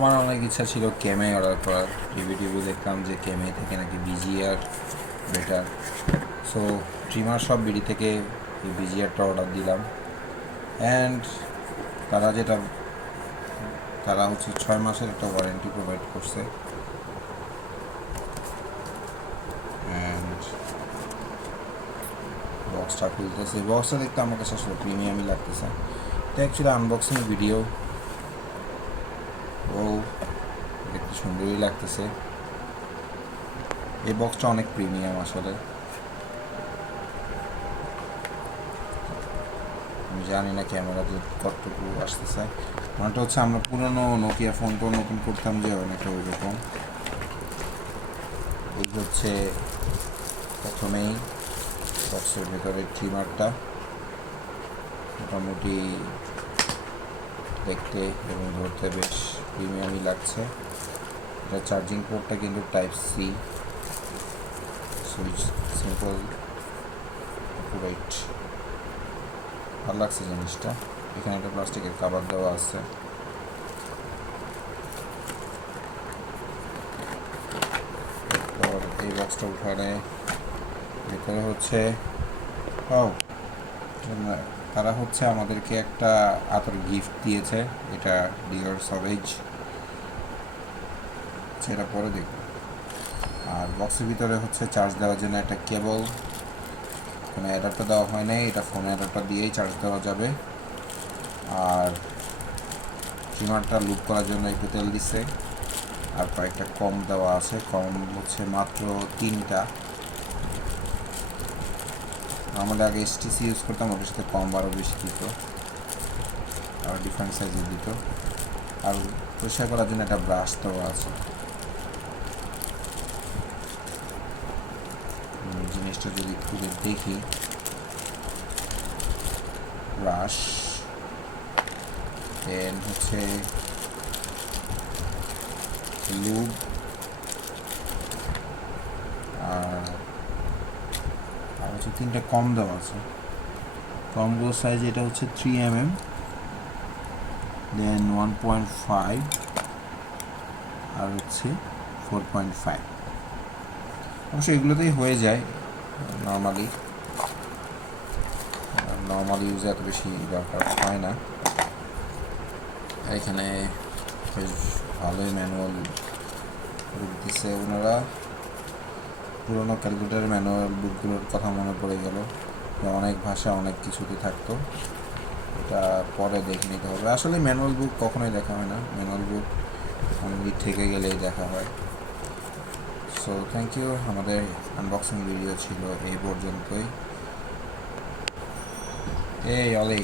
আমার অনেক ইচ্ছা ছিল কেমে অর্ডার করার। টিভি দেখলাম যে কেমে থেকে নাকি বিজিআর বেটার। সো ট্রিমার সব বিডি থেকে এই বিজিআরটা অর্ডার দিলাম। অ্যান্ড তারা হচ্ছে 6 মাসের একটা ওয়ারেন্টি প্রোভাইড করছে। অ্যান্ড বক্সটা খুলতেছে, বক্সটা দেখতে আমার কাছে আসলে প্রিমিয়ামই লাগতেছে। এটা অ্যাকচুয়ালি আনবক্সিং ভিডিও, ও দেখতে সুন্দরই লাগতেছে। এই বক্সটা অনেক প্রিমিয়াম আসলে। আমি জানি না ক্যামেরাতে কতটুকু আসতেছে। মানটা হচ্ছে আমরা পুরনো নোকিয়া ফোনটা নতুন করতাম যে অনেকটা ওই রকম। এই হচ্ছে প্রথমেই বক্সের ভেতরে ট্রিমারটা, মোটামুটি দেখতে এবং ধরতে বেশ প্রিমিয়ামই লাগছে। এটা চার্জিং পোর্টটা কিন্তু type C, switch simple, accurate, ভালো লাগছে জিনিসটা। এখানে একটা প্লাস্টিকের কাভার দেওয়া আছে। এই বক্সটা উঠানে ভেতরে হচ্ছে তারা হচ্ছে আমাদেরকে একটা আতর গিফট দিয়েছে। এটা ডিওর সবেজ, সেটা পরে দেখব। আর বক্সের ভিতরে হচ্ছে চার্জ দেওয়ার জন্য একটা কেবল, কোনো অ্যাডাপ্টার দেওয়া হয় নাই, এটা ফোন অ্যাডাপ্টার দিয়েই চার্জ দেওয়া যাবে। আর ট্রিমারটা লুপ করার জন্য একটু তেল দিচ্ছে। আর কয়েকটা কম দেওয়া আছে, কম হচ্ছে মাত্র 3টা। আমাদের আগে এসটিসি ইউজ করতাম, ওটার সাথে কম আরও বেশি দিত, আর ডিফারেন্ট সাইজের দিত। আর পরিষ্কার করার জন্য একটা ব্রাশ দেওয়া আছে। জিনিসটা যদি খুলে দেখি, ব্রাশ, দেন হচ্ছে লুব, আর হচ্ছে 3টা কম দেওয়া আছে। কমগুলোর সাইজ এটা হচ্ছে 3mm, দেন 1.5, আর হচ্ছে 4.5। অবশ্যই এগুলোতেই হয়ে যায় নর্মালি ইউজে এত বেশি দরকার হয় না। এখানে বেশ ভালোই ম্যানুয়াল দিচ্ছে ওনারা। পুরোনো ক্যালকুলেটার ম্যানুয়াল বুকগুলোর কথা মনে পড়ে গেল, অনেক ভাষা অনেক কিছুতে থাকতো। এটা পরে দেখে নিতে হবে। আসলে ম্যানুয়াল বুক কখনোই দেখা হয় না, ম্যানুয়াল বুক অনেক থেকে গেলেই দেখা হয়। So thank you. আমাদের আনবক্সিং ভিডিও ছিল এই পর্যন্তই। এই অলি